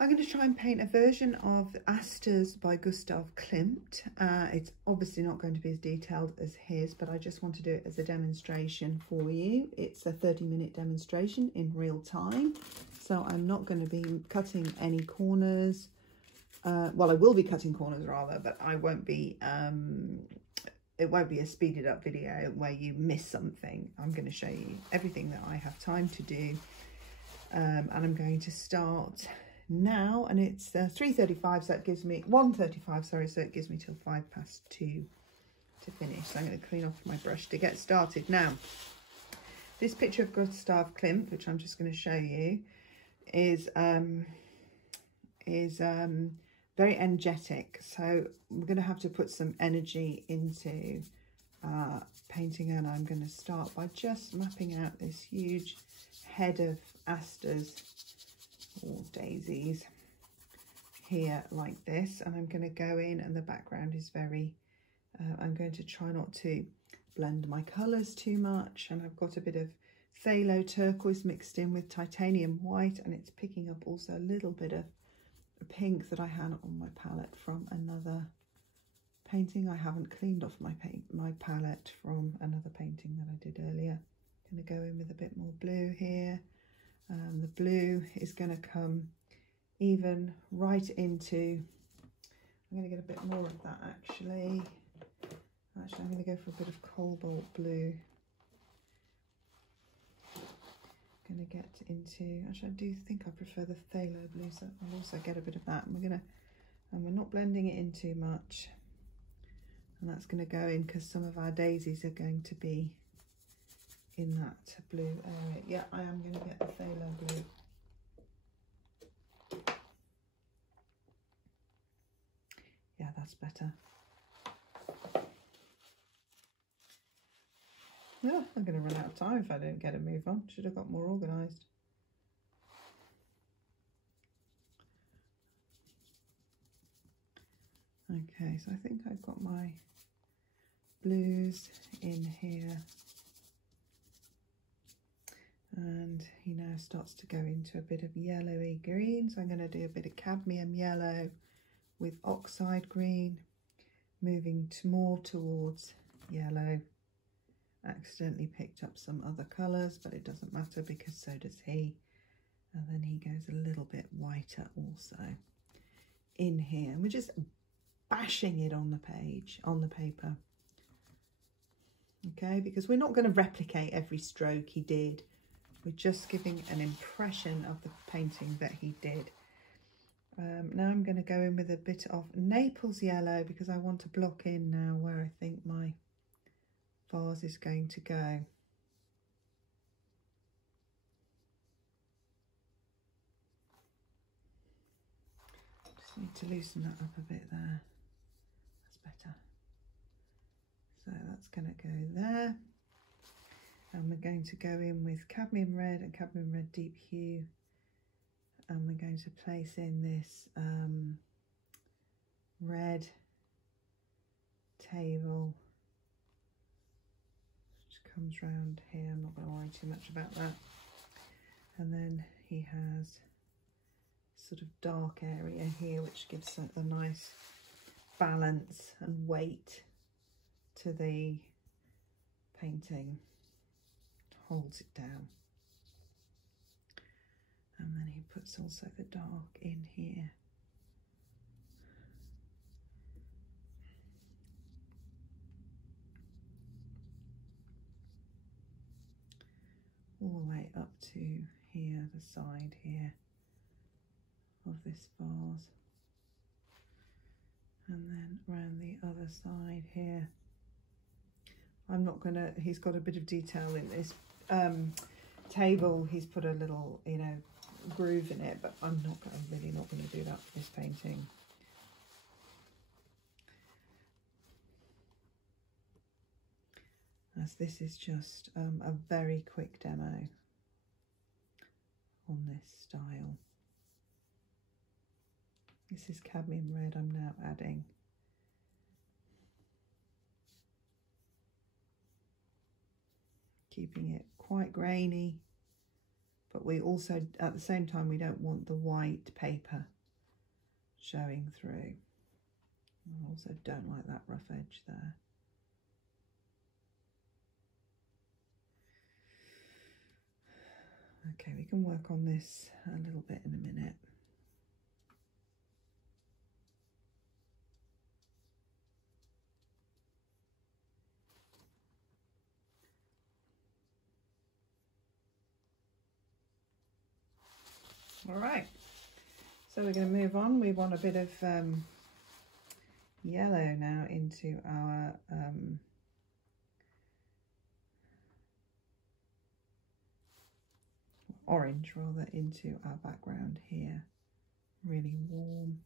I'm going to try and paint a version of Asters by Gustav Klimt. It's obviously not going to be as detailed as his, but I just want to do it as a demonstration for you. It's a 30-minute demonstration in real time, so I'm not going to be cutting any corners. Well, I will be cutting corners rather, but I won't be, it won't be a speeded up video where you miss something. I'm going to show you everything that I have time to do, and I'm going to start now, and it's 3:35, so it gives me 1:35, sorry, so it gives me till 2:05 to finish. So I'm going to clean off my brush to get started. Now, this picture of Gustav Klimt, which I'm just going to show you, is very energetic, so we're going to have to put some energy into painting, and I'm going to start by just mapping out this huge head of asters or daisies here like this, and I'm going to go in, and the background is very I'm going to try not to blend my colours too much, and I've got a bit of phthalo turquoise mixed in with titanium white, and it's picking up also a little bit of pink that I had on my palette from another painting. I haven't cleaned off my palette from another painting that I did earlier. I'm going to go in with a bit more blue here. The blue is going to come even right into, I'm going to get a bit more of that actually. I'm going to go for a bit of cobalt blue. I'm going to get into, actually I do think I prefer the phthalo blue, so I'll also get a bit of that. And we're not blending it in too much. And that's going to go in because some of our daisies are going to be in that blue area. Yeah, I am going to get the phthalo blue. Yeah, that's better. Yeah, I'm going to run out of time if I don't get a move on. Should have got more organised. Okay, so I think I've got my blues in here. And he now starts to go into a bit of yellowy green, so I'm going to do a bit of cadmium yellow with oxide green, moving more towards yellow. Accidentally picked up some other colours, but it doesn't matter because so does he. And then he goes a little bit whiter also in here, and we're just bashing it on the page, on the paper. Okay, because we're not going to replicate every stroke he did. We're just giving an impression of the painting that he did. Now I'm going to go in with a bit of Naples yellow because I want to block in now where I think my vase is going to go. Just need to loosen that up a bit there. That's better. So that's going to go there. And we're going to go in with cadmium red and cadmium red deep hue, and we're going to place in this red table, which comes round here. I'm not going to worry too much about that. And then he has sort of dark area here, which gives a nice balance and weight to the painting. Holds it down, and then he puts also the dark in here. All the way up to here, the side here of this vase, and then around the other side here. I'm not gonna, he's got a bit of detail in this table. He's put a little, you know, groove in it, but I'm really not going to do that for this painting. As this is just a very quick demo on this style. This is cadmium red I'm now adding. Keeping it quite grainy, but we also, at the same time, we don't want the white paper showing through. I also don't like that rough edge there. Okay, we can work on this a little bit in a minute. All right, so we're going to move on. We want a bit of yellow now into our orange rather, into our background here. Really warm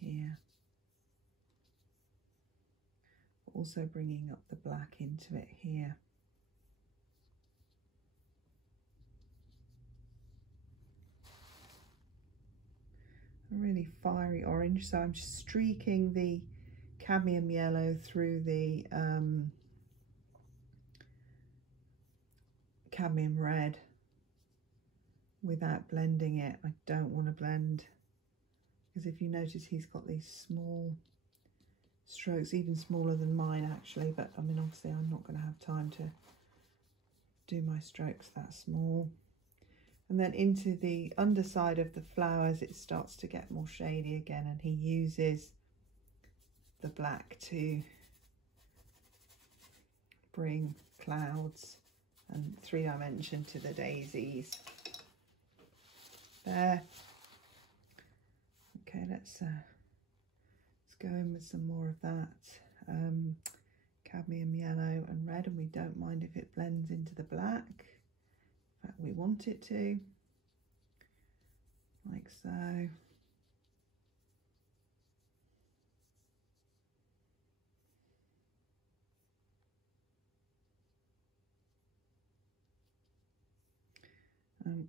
here. Also bringing up the black into it here. A really fiery orange, so I'm just streaking the cadmium yellow through the cadmium red without blending it. I don't want to blend, because if you notice, he's got these small strokes, even smaller than mine actually, but I mean, obviously I'm not going to have time to do my strokes that small. And then into the underside of the flowers, it starts to get more shady again, and he uses the black to bring clouds and 3-dimension to the daisies. There. Okay, let's go in with some more of that cadmium yellow and red, and we don't mind if it blends into the black. In fact, we want it to, like so.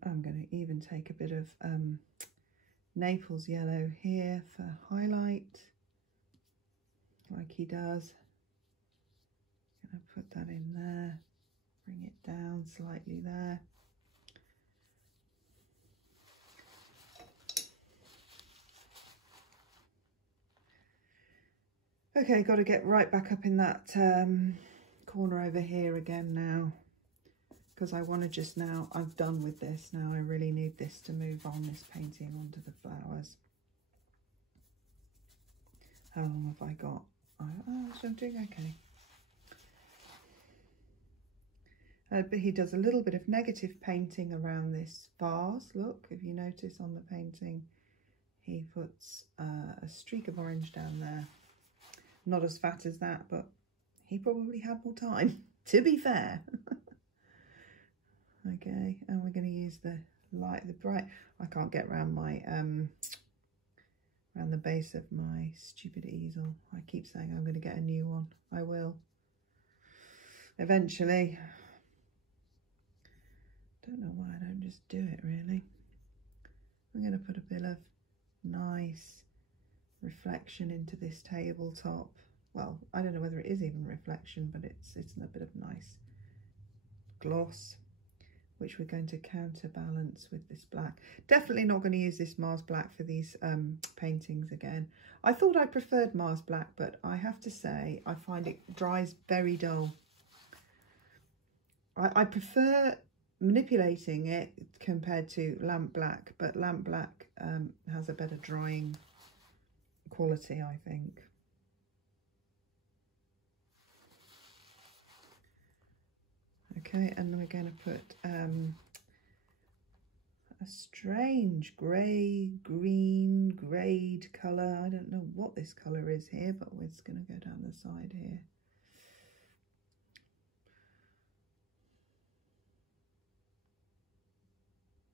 I'm going to even take a bit of Naples yellow here for highlight, like he does. I'm going to put that in there, bring it down slightly there. Okay, got to get right back up in that corner over here again now, because I want to just now, I'm done with this now, I really need this to move on, this painting onto the flowers. How long have I got? Oh, so I'm doing okay. But he does a little bit of negative painting around this vase. Look, if you notice on the painting, he puts a streak of orange down there. Not as fat as that, but he probably had more time, to be fair. Okay, and we're going to use the light, the bright. I can't get around my around the base of my stupid easel. I keep saying I'm going to get a new one. I will eventually. Don't know why I don't just do it, really. I'm going to put a bit of nice reflection into this tabletop. Well, I don't know whether it is even reflection, but it's a bit of nice gloss, which we're going to counterbalance with this black. Definitely not going to use this Mars black for these paintings again. I thought I preferred Mars black, but I have to say I find it dries very dull. I prefer manipulating it compared to lamp black, but lamp black has a better drying quality, I think. Okay, and we're going to put a strange grey, green, greyed colour. I don't know what this colour is here, but we're just going to go down the side here.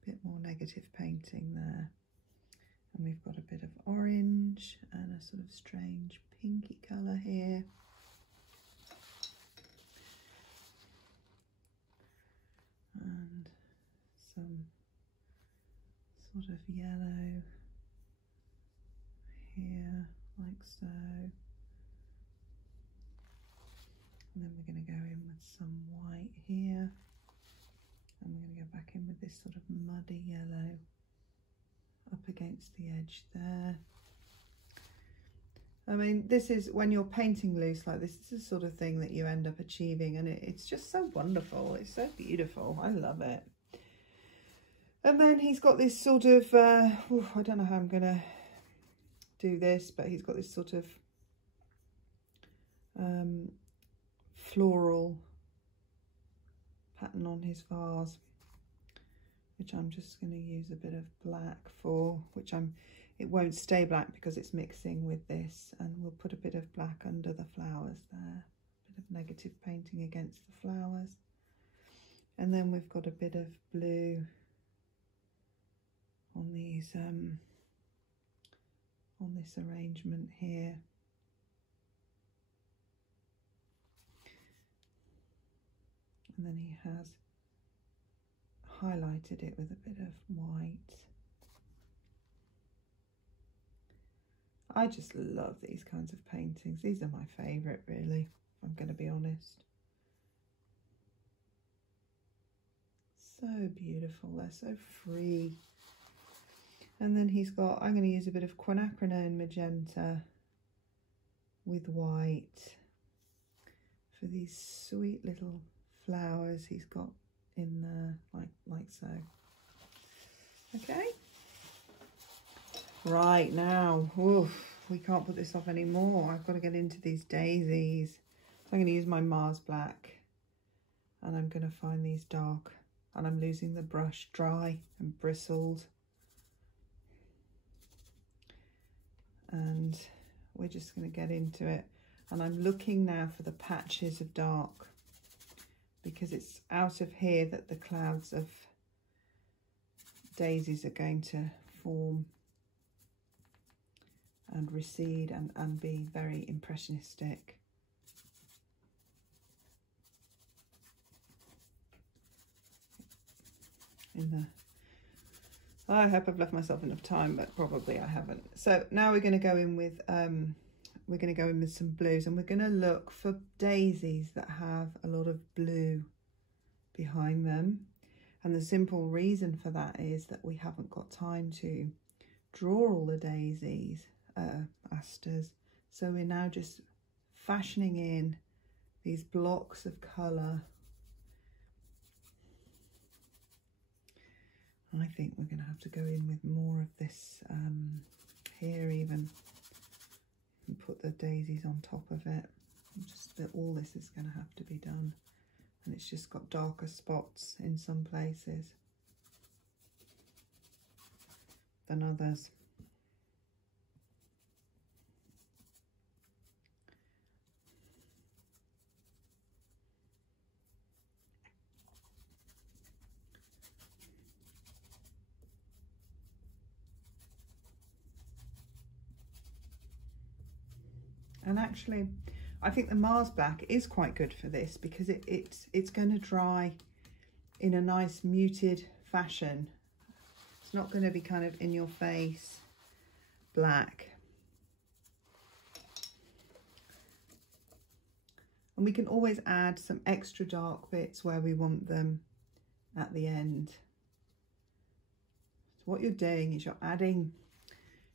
Bit more negative painting there. And we've got a bit of orange and a sort of strange pinky colour here. And some sort of yellow here, like so. And then we're going to go in with some white here. I'm going to go back in with this sort of muddy yellow up against the edge there. I mean, this is when you're painting loose like this is the sort of thing that you end up achieving, and it's just so wonderful. It's so beautiful. I love it. And then he's got this sort of, I don't know how I'm going to do this, but he's got this sort of floral pattern on his vase, which I'm just going to use a bit of black for, which it won't stay black because it's mixing with this, and we'll put a bit of black under the flowers there, a bit of negative painting against the flowers. And then we've got a bit of blue on these on this arrangement here. And then he has highlighted it with a bit of white. I just love these kinds of paintings. These are my favourite, really, if I'm going to be honest. So beautiful, they're so free. And then he's got, I'm going to use a bit of quinacridone magenta with white for these sweet little flowers he's got in there, like so. Okay. Right, now, we can't put this off anymore. I've got to get into these daisies. So I'm going to use my Mars black, and I'm going to find these dark, and I'm losing the brush dry and bristled. And we're just going to get into it, and I'm looking now for the patches of dark, because it's out of here that the clouds of daisies are going to form and recede and be very impressionistic. I hope I've left myself enough time, but probably I haven't. So now we're going to go in with some blues, and we're going to look for daisies that have a lot of blue behind them. And the simple reason for that is that we haven't got time to draw all the daisies, asters. So we're now just fashioning in these blocks of colour. I think we're going to have to go in with more of this here even, and put the daisies on top of it. Just that all this is going to have to be done, and it's just got darker spots in some places than others. And actually, I think the Mars black is quite good for this, because it's going to dry in a nice muted fashion. It's not going to be kind of in your face black. And we can always add some extra dark bits where we want them at the end. So what you're doing is you're adding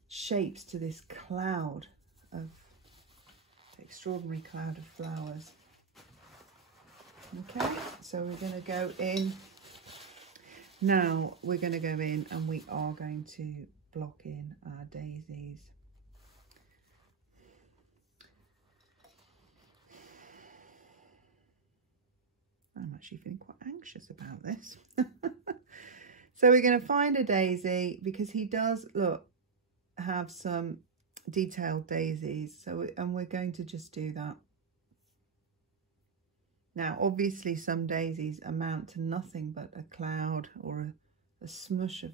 shapes to this cloud of extraordinary cloud of flowers. Okay, so we're going to go in. Now we're going to go in and we are going to block in our daisies. I'm actually feeling quite anxious about this. So we're going to find a daisy, because he does, look, have some detailed daisies, and we're going to just do that. Now obviously some daisies amount to nothing but a cloud or a smush of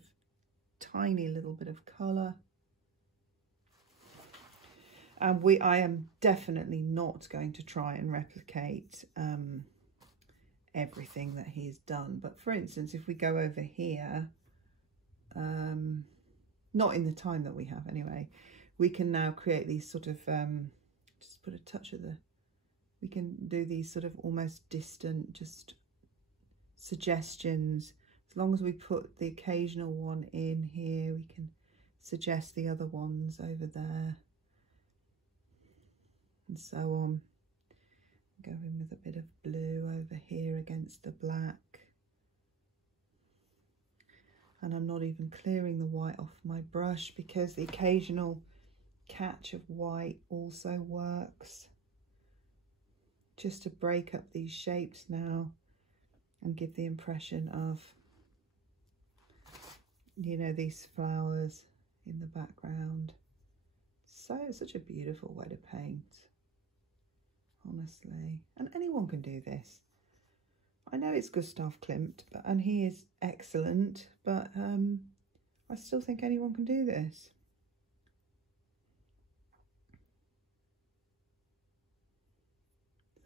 tiny little bit of colour, and I am definitely not going to try and replicate everything that he's done. But for instance, if we go over here, not in the time that we have anyway, we can now create these sort of, just put a touch of we can do these sort of almost distant, just suggestions. As long as we put the occasional one in here, we can suggest the other ones over there, and so on. Go in with a bit of blue over here against the black. And I'm not even clearing the white off my brush because the occasional catch of white also works. Just to break up these shapes now and give the impression of, you know, these flowers in the background. So such a beautiful way to paint, honestly. And anyone can do this. I know it's Gustav Klimt, and he is excellent, but I still think anyone can do this.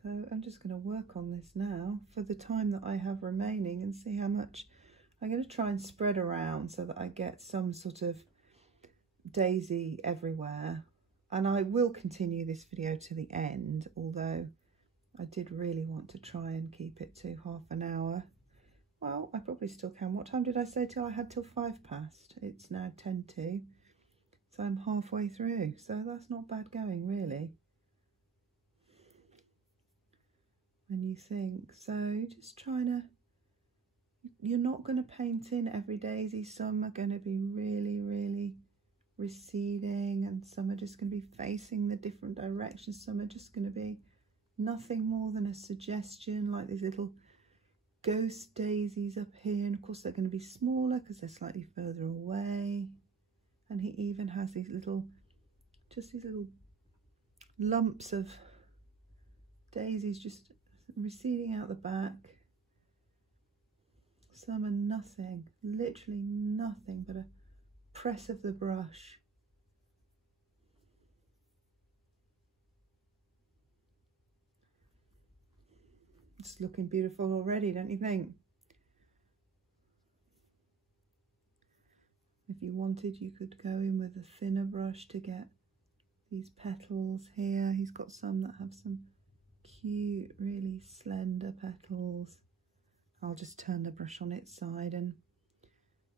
So I'm just going to work on this now for the time that I have remaining and see how much. I'm going to try and spread around so that I get some sort of daisy everywhere. And I will continue this video to the end, although I did really want to try and keep it to half an hour. Well, I probably still can. What time did I say till I had till 5 past? It's now 10 to. So I'm halfway through. So that's not bad going, really. When you think, so just trying to, you're not going to paint in every daisy. Some are going to be really, really receding, and some are just going to be facing the different directions. Some are just going to be nothing more than a suggestion, like these little ghost daisies up here. And of course they're going to be smaller because they're slightly further away. And he even has these little, just these little lumps of daisies just receding out the back. Some are nothing, literally nothing but a press of the brush. It's looking beautiful already, don't you think? If you wanted, you could go in with a thinner brush to get these petals here. He's got some that have some cute, really slender petals. I'll just turn the brush on its side and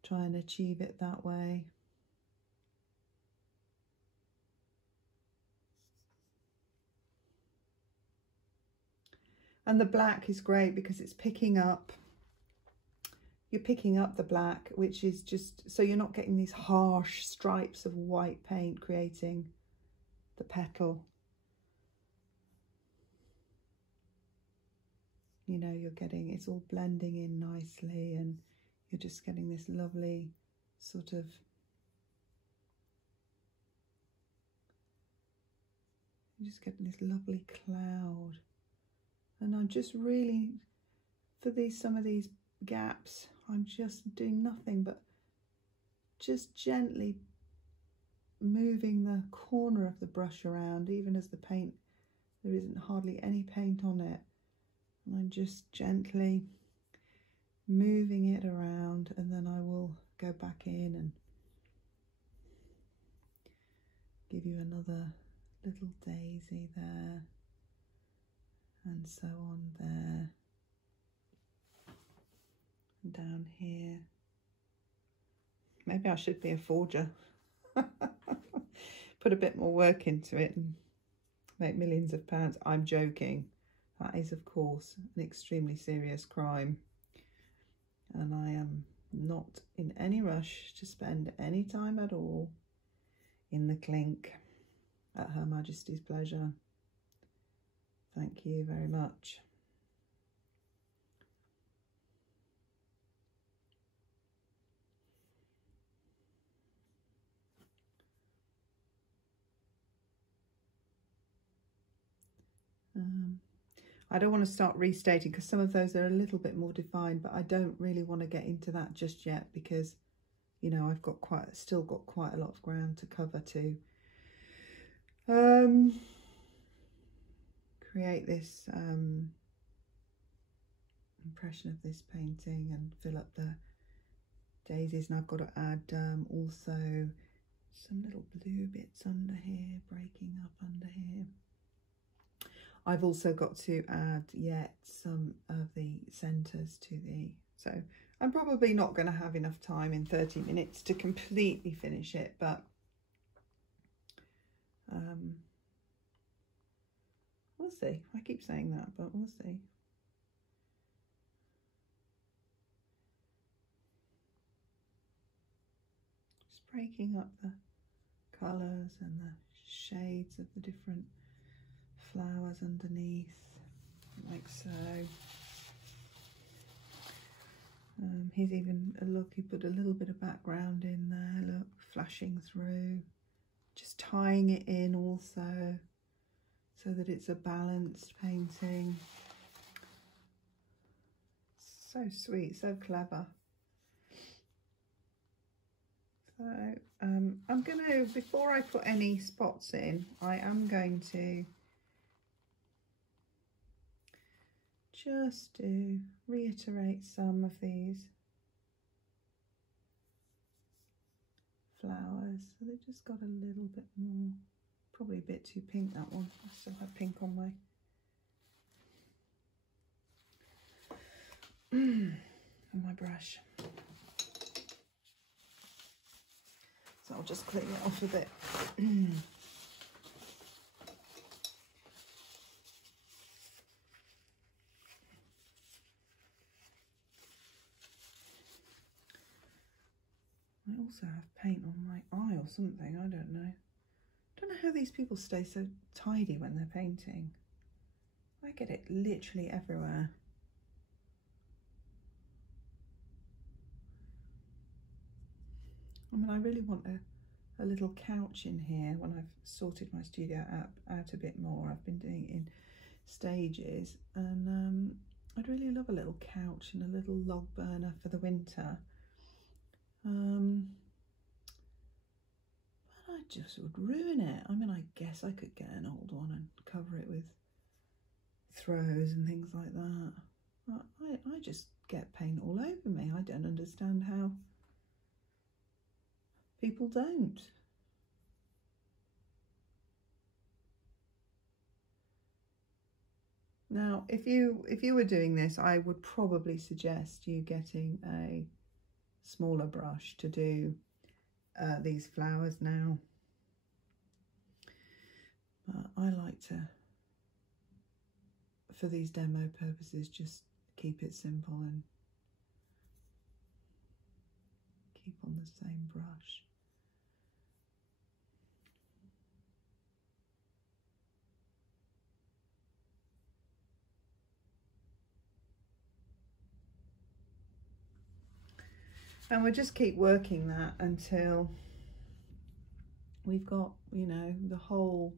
try and achieve it that way. And the black is great because it's picking up, you're picking up the black, which is just, so you're not getting these harsh stripes of white paint creating the petal. You know, you're getting, it's all blending in nicely, and you're just getting this lovely sort of, you're just getting this lovely cloud. And I'm just really, for these, some of these gaps, I'm just doing nothing but just gently moving the corner of the brush around, even as the paint, there isn't hardly any paint on it. And I'm just gently moving it around, and then I will go back in and give you another little daisy there, and so on there, and down here. Maybe I should be a forger. Put a bit more work into it and make millions of pounds. I'm joking. That is, of course, an extremely serious crime, and I am not in any rush to spend any time at all in the clink at Her Majesty's pleasure. Thank you very much. I don't want to start restating because some of those are a little bit more defined, but I don't really want to get into that just yet because, you know, I've got still got quite a lot of ground to cover to create this impression of this painting and fill up the daisies. And I've got to add also some little blue bits under here, breaking up under here. I've also got to add yet some of the centres to the, so I'm probably not going to have enough time in 30 minutes to completely finish it, but we'll see. I keep saying that, but we'll see. Just breaking up the colours and the shades of the different flowers underneath, like so. He's even, look, he put a little bit of background in there, look, flashing through. Just tying it in also, so that it's a balanced painting. So sweet, so clever. So I'm going to, before I put any spots in, I am going to just to reiterate some of these flowers. So they've just got a little bit more, probably a bit too pink, that one. I still have pink on my brush. So I'll just clean it off a bit. I also have paint on my eye or something, I don't know. I don't know how these people stay so tidy when they're painting. I get it literally everywhere. I mean, I really want a little couch in here when I've sorted my studio out a bit more. I've been doing it in stages, and I'd really love a little couch and a little log burner for the winter. But I just would ruin it. I mean, I guess I could get an old one and cover it with throws and things like that. But I just get paint all over me. I don't understand how people don't. Now, if you were doing this, I would probably suggest you getting a smaller brush to do these flowers now. I like to, for these demo purposes, just keep it simple and keep on the same brush. And we'll just keep working that until we've got, you know, the whole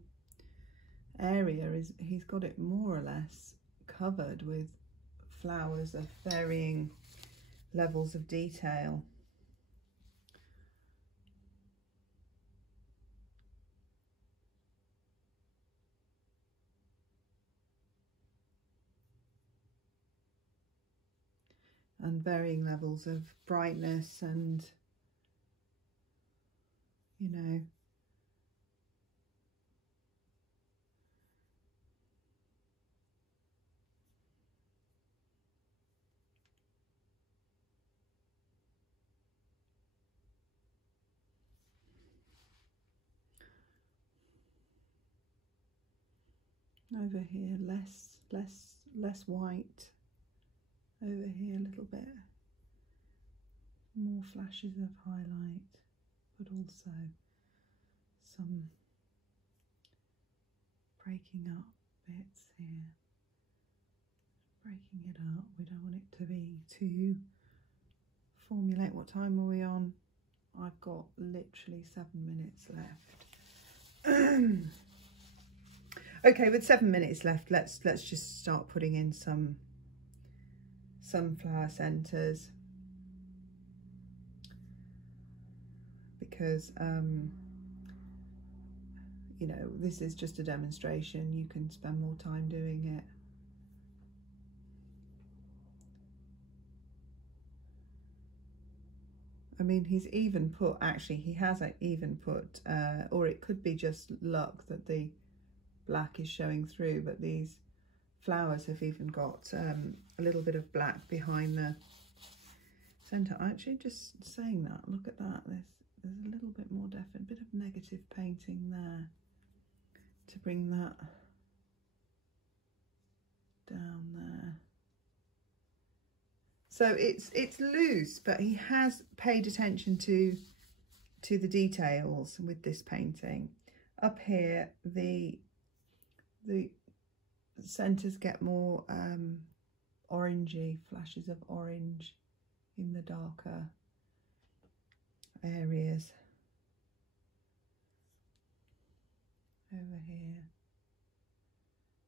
area is, he's got it more or less covered with flowers of varying levels of detail. And varying levels of brightness and, you know, over here less white. Over here a little bit more flashes of highlight, but also some breaking up bits here. Breaking it up, we don't want it to be too formulate. What time are we on? I've got literally 7 minutes left. Okay, with 7 minutes left, let's just start putting in some sunflower centres, because you know, this is just a demonstration. You can spend more time doing it. I mean, he's even put, actually he has even put, or it could be just luck that the black is showing through, but these flowers have even got a little bit of black behind the centre. Actually, just saying that, look at that, there's a little bit more definite, bit of negative painting there to bring that down there. So it's loose, but he has paid attention to the details with this painting. Up here, the centres get more orangey, flashes of orange in the darker areas. Over here,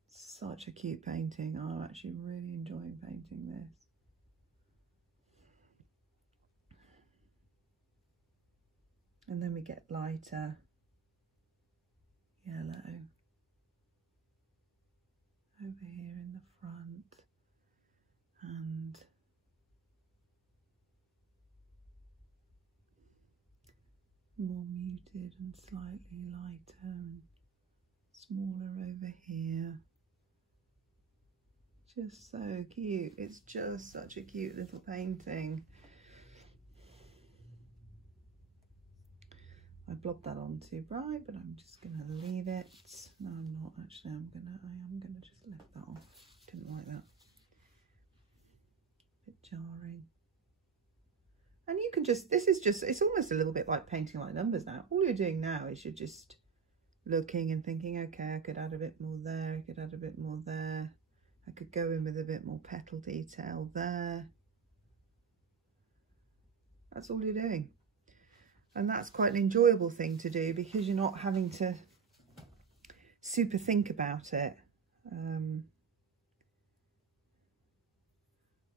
such a cute painting. I'm actually really enjoying painting this. And then we get lighter yellow over here in the front, and more muted and slightly lighter and smaller over here. Just so cute. It's just such a cute little painting. I blobbed that on too bright, but I'm just going to leave it. No, I'm not actually. I am gonna just let that off. Didn't like that. A bit jarring. And you can just, this is just, it's almost a little bit like painting like numbers now. All you're doing now is you're just looking and thinking, okay, I could add a bit more there, I could add a bit more there. I could go in with a bit more petal detail there. That's all you're doing. And that's quite an enjoyable thing to do because you're not having to super think about it. I'm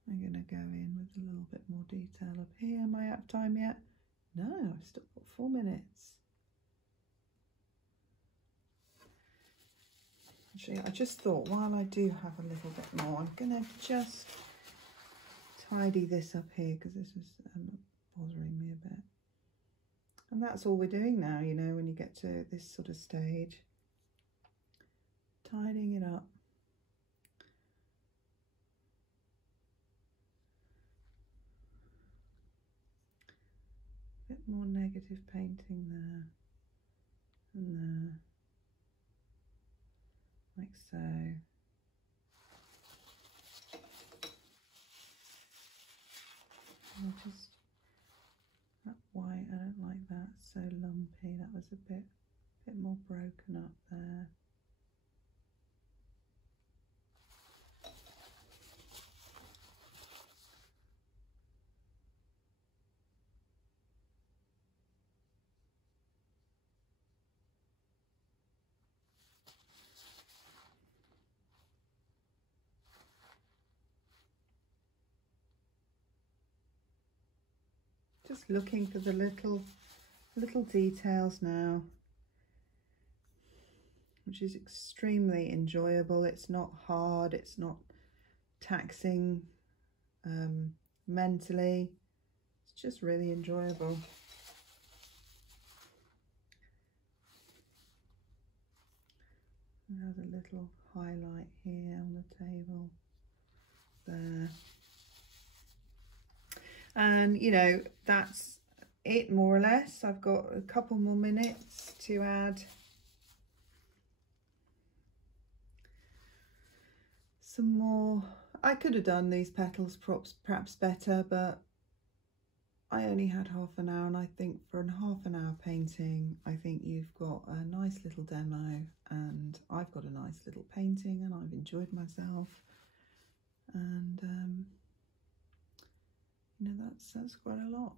going to go in with a little bit more detail up here. Am I out of time yet? No, I've still got 4 minutes. Actually, I just thought while I do have a little bit more, I'm going to just tidy this up here because this is bothering me a bit. And that's all we're doing now, you know, when you get to this sort of stage. Tidying it up. A bit more negative painting there and there, like so. And just that white, I don't like that, so lumpy. That was a bit more broken up there. Just looking for the little details now, which is extremely enjoyable. It's not hard, it's not taxing mentally. It's just really enjoyable. There's a little highlight here on the table there. And you know, that's it more or less. I've got a couple more minutes to add some more. I could have done these petals perhaps better, but I only had half an hour, and I think for a half an hour painting, I think you've got a nice little demo and I've got a nice little painting and I've enjoyed myself. And you know, that's quite a lot.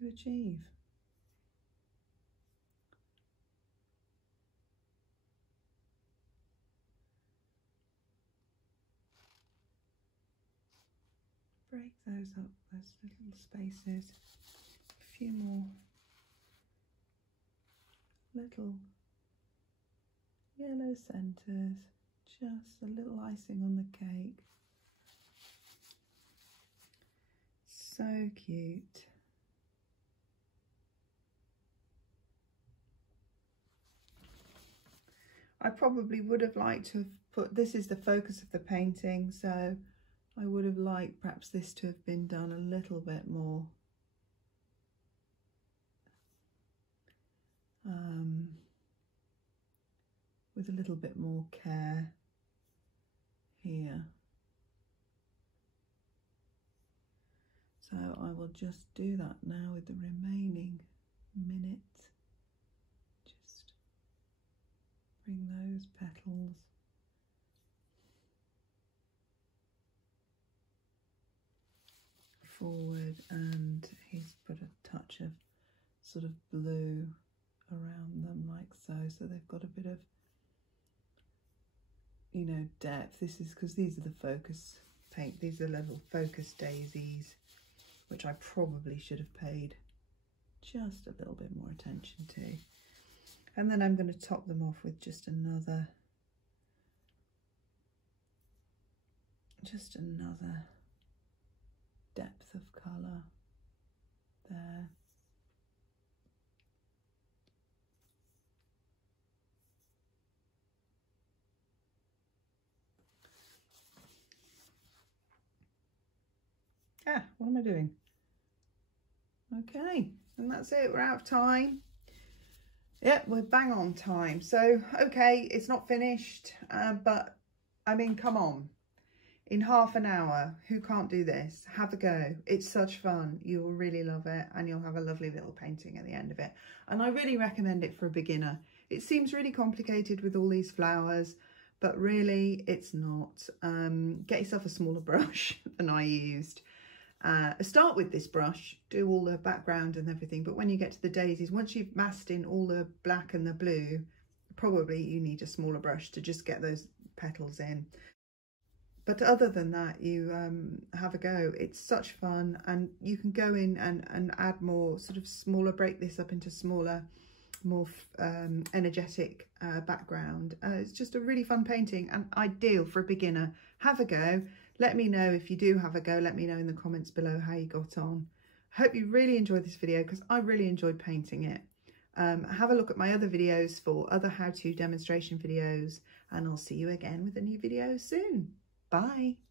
To achieve. Break those up, those little spaces. A few more little yellow centres. Just a little icing on the cake. So cute. I probably would have liked to have put, this is the focus of the painting, so I would have liked perhaps this to have been done a little bit more. With a little bit more care here. So I will just do that now with the remaining minute. Just bring those petals forward, and he's put a touch of sort of blue around them like so, so they've got a bit of, you know, depth. This is because these are the focus paint, these are little focus daisies, which I probably should have paid just a little bit more attention to. And then I'm going to top them off with just another depth of colour there. What am I doing? Okay, and that's it, we're out of time. Yep, we're bang on time. So, okay, it's not finished, but I mean, come on. In half an hour, who can't do this? Have a go. It's such fun. You'll really love it, and you'll have a lovely little painting at the end of it. And I really recommend it for a beginner. It seems really complicated with all these flowers, but really it's not. Get yourself a smaller brush than I used. Start with this brush, do all the background and everything, but when you get to the daisies, once you've massed in all the black and the blue, probably you need a smaller brush to just get those petals in. But other than that, you have a go. It's such fun, and you can go in and add more sort of smaller, break this up into smaller, more energetic background. It's just a really fun painting and ideal for a beginner. Have a go. Let me know if you do have a go. Let me know in the comments below how you got on. I hope you really enjoyed this video, because I really enjoyed painting it. Have a look at my other videos for other how-to demonstration videos, and I'll see you again with a new video soon. Bye.